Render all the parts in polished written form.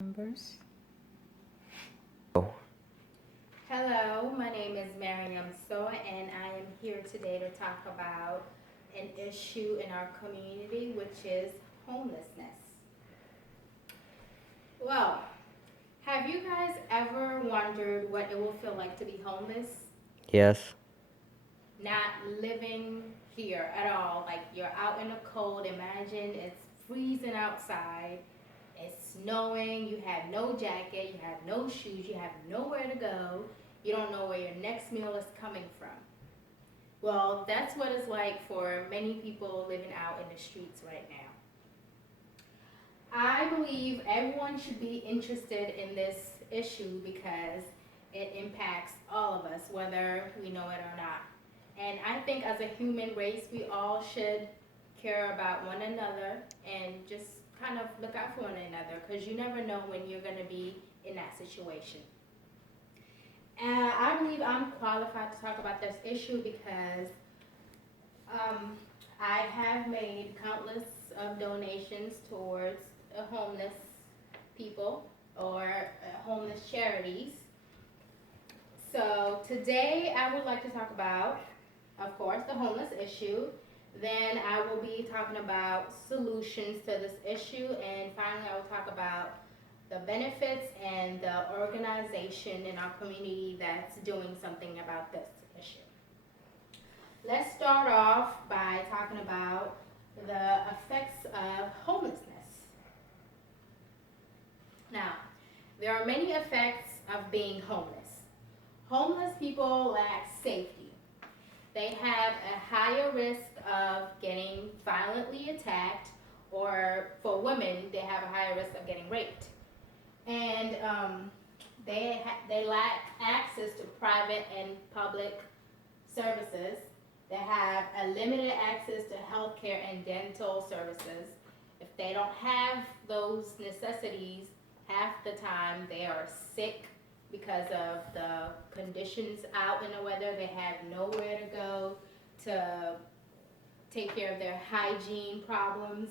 Members. Hello, my name is Miriam Soa, and I am here today to talk about an issue in our community, which is homelessness. Well, have you guys ever wondered what it will feel like to be homeless? Yes. Not living here at all. Like you're out in the cold. Imagine it's freezing outside, it's snowing, you have no jacket, you have no shoes, you have nowhere to go, you don't know where your next meal is coming from. Well, that's what it's like for many people living out in the streets right now. I believe everyone should be interested in this issue because it impacts all of us, whether we know it or not. And I think as a human race, we all should care about one another and just kind of look out for one another because you never know when you're going to be in that situation. I believe I'm qualified to talk about this issue because um, I have made countless of donations towards homeless people or homeless charities. So today I would like to talk about, of course, the homeless issue. Then I will be talking about solutions to this issue, and finally I will talk about the benefits and the organization in our community that's doing something about this issue. Let's start off by talking about the effects of homelessness. Now, there are many effects of being homeless. Homeless people lack safety. They have a higher risk of getting violently attacked, or for women, they have a higher risk of getting raped. And they lack access to private and public services. They have a limited access to healthcare and dental services. If they don't have those necessities, half the time they are sick because of the conditions out in the weather. They have nowhere to go to take care of their hygiene problems.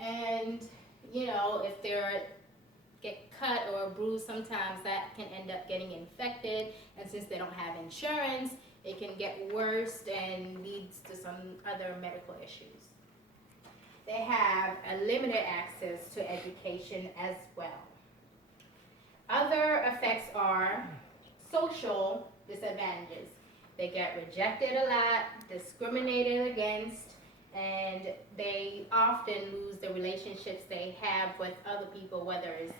And, if they're get cut or bruised, sometimes that can end up getting infected. And since they don't have insurance, it can get worse and leads to some other medical issues. They have a limited access to education as well. Other effects are social disadvantages. They get rejected a lot, discriminated against, and they often lose the relationships they have with other people, whether it's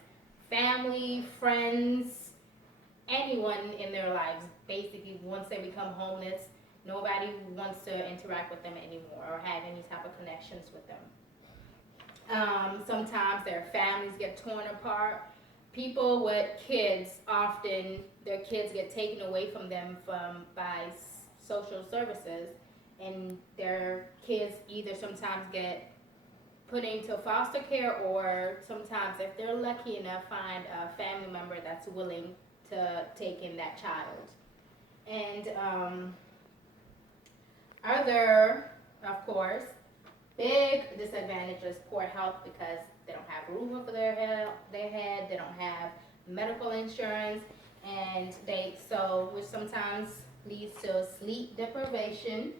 family, friends, anyone in their lives. Basically, once they become homeless, nobody wants to interact with them anymore or have any type of connections with them. Sometimes their families get torn apart. People with kids, often their kids get taken away from them by social services, and their kids either sometimes get put into foster care, or sometimes, if they're lucky enough, find a family member that's willing to take in that child. And other, of course, big disadvantages: poor health, because they don't have a roof over their head, they don't have medical insurance, and which sometimes leads to sleep deprivation,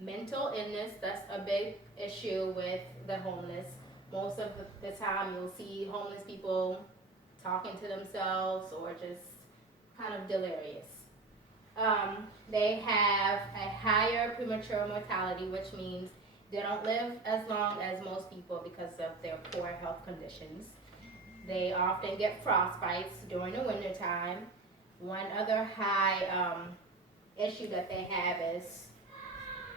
mental illness. That's a big issue with the homeless. Most of the time, you'll see homeless people talking to themselves or just kind of delirious. They have a higher premature mortality, which means they don't live as long as most people because of their poor health conditions. They often get frostbites during the winter time. One other high issue that they have is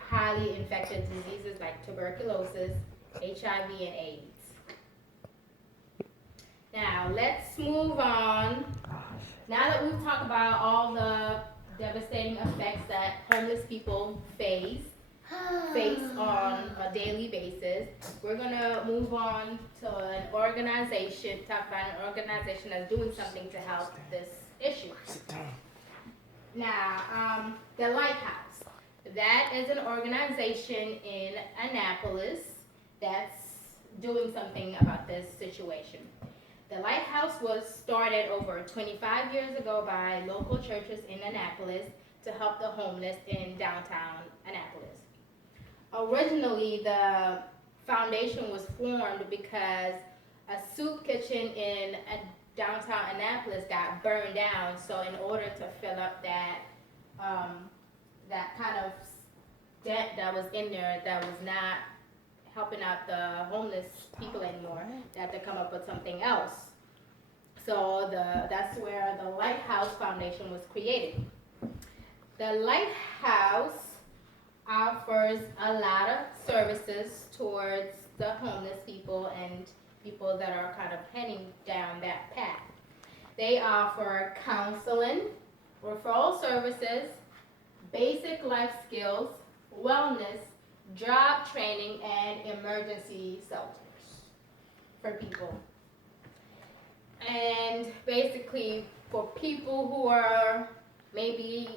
highly infectious diseases like tuberculosis, HIV, and AIDS. Now, let's move on. Now that we've talked about all the devastating effects that homeless people face on a daily basis, we're gonna move on to talk about an organization that's doing something to help this issue. Now, the Lighthouse. That is an organization in Annapolis that's doing something about this situation. The lighthouse was started over 25 years ago by local churches in Annapolis to help the homeless in downtown Annapolis. Originally, the foundation was formed because a soup kitchen in downtown Annapolis got burned down. So in order to fill up that kind of debt that was in there that was not helping out the homeless people anymore, they had to come up with something else. So that's where the Lighthouse Foundation was created. The Lighthouse offers a lot of services towards the homeless people and people that are kind of heading down that path. They offer counseling, referral services, basic life skills, wellness, job training, and emergency shelters for people. And basically, for people who are maybe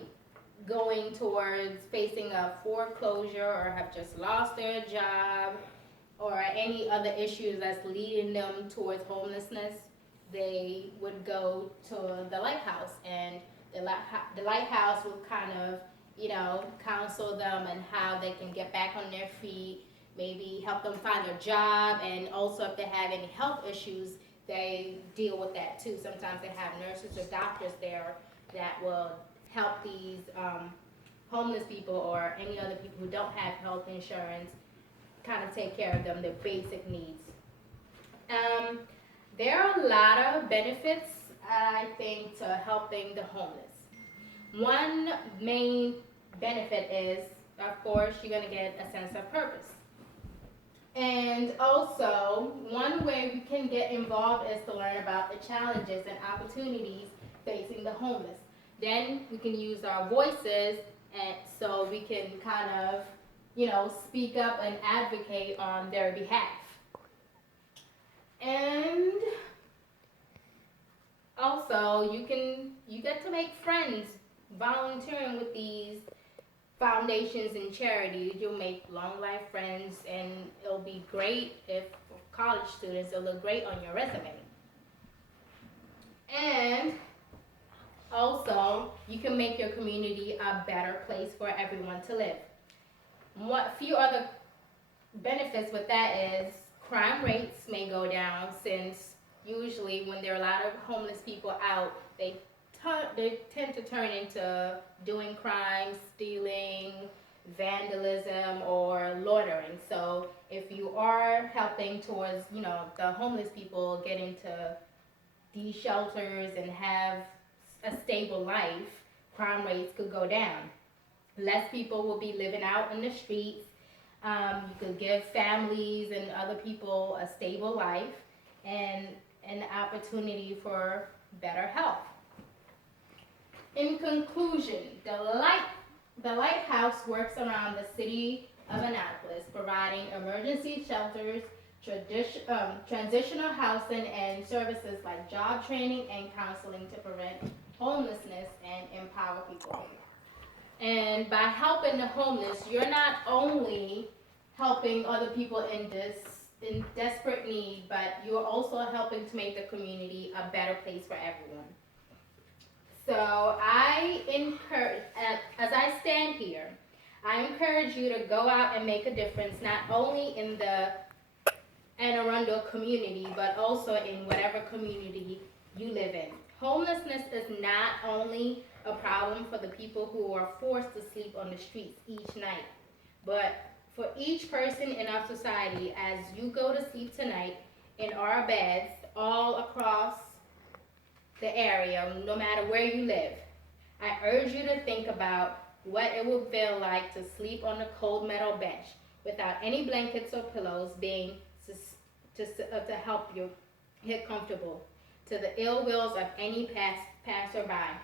going towards facing a foreclosure or have just lost their job or any other issues that's leading them towards homelessness, they would go to the Lighthouse, and the Lighthouse will kind of, counsel them and how they can get back on their feet, maybe help them find a job, and also if they have any health issues, they deal with that too. Sometimes they have nurses or doctors there that will help these homeless people or any other people who don't have health insurance kind of take care of them, their basic needs. There are a lot of benefits, I think, to helping the homeless. One main benefit is, of course, you're going to get a sense of purpose. And also, one way we can get involved is to learn about the challenges and opportunities facing the homeless. Then we can use our voices, and so we can kind of, speak up and advocate on their behalf. And also, you get to make friends volunteering with these foundations and charities. You'll make long life friends, and it'll be great if for college students, it'll look great on your resume. And also, you can make your community a better place for everyone to live. What few other benefits with that is crime rates may go down, since usually when there are a lot of homeless people out, they tend to turn into doing crimes, stealing, vandalism, or loitering. So if you are helping towards, the homeless people get into these shelters and have a stable life, crime rates could go down. Less people will be living out in the streets. You could give families and other people a stable life and an opportunity for better health. In conclusion, the Lighthouse works around the city of Annapolis, providing emergency shelters, transitional housing, and services like job training and counseling to prevent homelessness and empower people. And by helping the homeless, you're not only helping other people in desperate need, but you're also helping to make the community a better place for everyone. So I encourage, as I stand here, I encourage you to go out and make a difference, not only in the Anne Arundel community, but also in whatever community you live in. Homelessness is not only a problem for the people who are forced to sleep on the streets each night, but for each person in our society, as you go to sleep tonight in our beds all across the area, no matter where you live, I urge you to think about what it would feel like to sleep on a cold metal bench without any blankets or pillows being to help you get comfortable, to the ill wills of any passerby.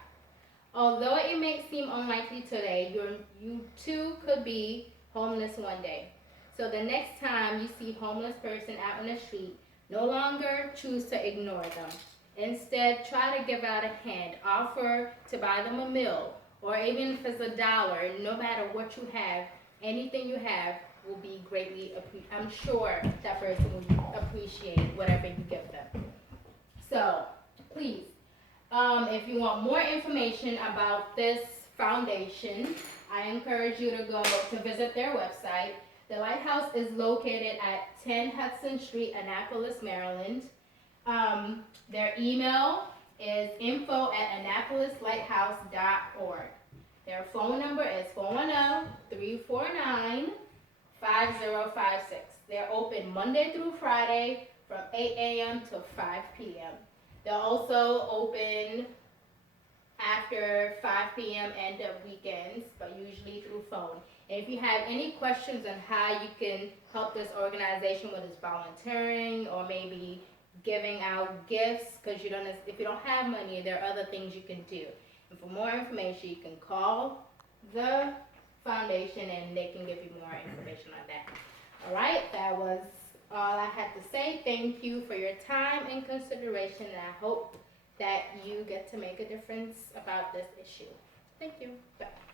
Although it may seem unlikely today, you too could be homeless one day. So the next time you see a homeless person out in the street, no longer choose to ignore them. Instead, try to give out a hand, offer to buy them a meal, or even if it's $1, no matter what you have, anything you have will be greatly appreciated. I'm sure that person will appreciate whatever you give them. So, please, if you want more information about this foundation, I encourage you to go to visit their website. The lighthouse is located at 10 Hudson Street, Annapolis, Maryland. Their email is info@annapolislighthouse.org. Their phone number is 410-349-5056. They're open Monday through Friday from 8 a.m. to 5 p.m. They're also open after 5 p.m. end of weekends, but usually through phone. And if you have any questions on how you can help this organization, whether it's volunteering or maybe giving out gifts, because if you don't have money, there are other things you can do. And for more information, you can call the foundation and they can give you more information on that. All right, that was all I had to say. Thank you for your time and consideration, and I hope that you get to make a difference about this issue. Thank you. Bye.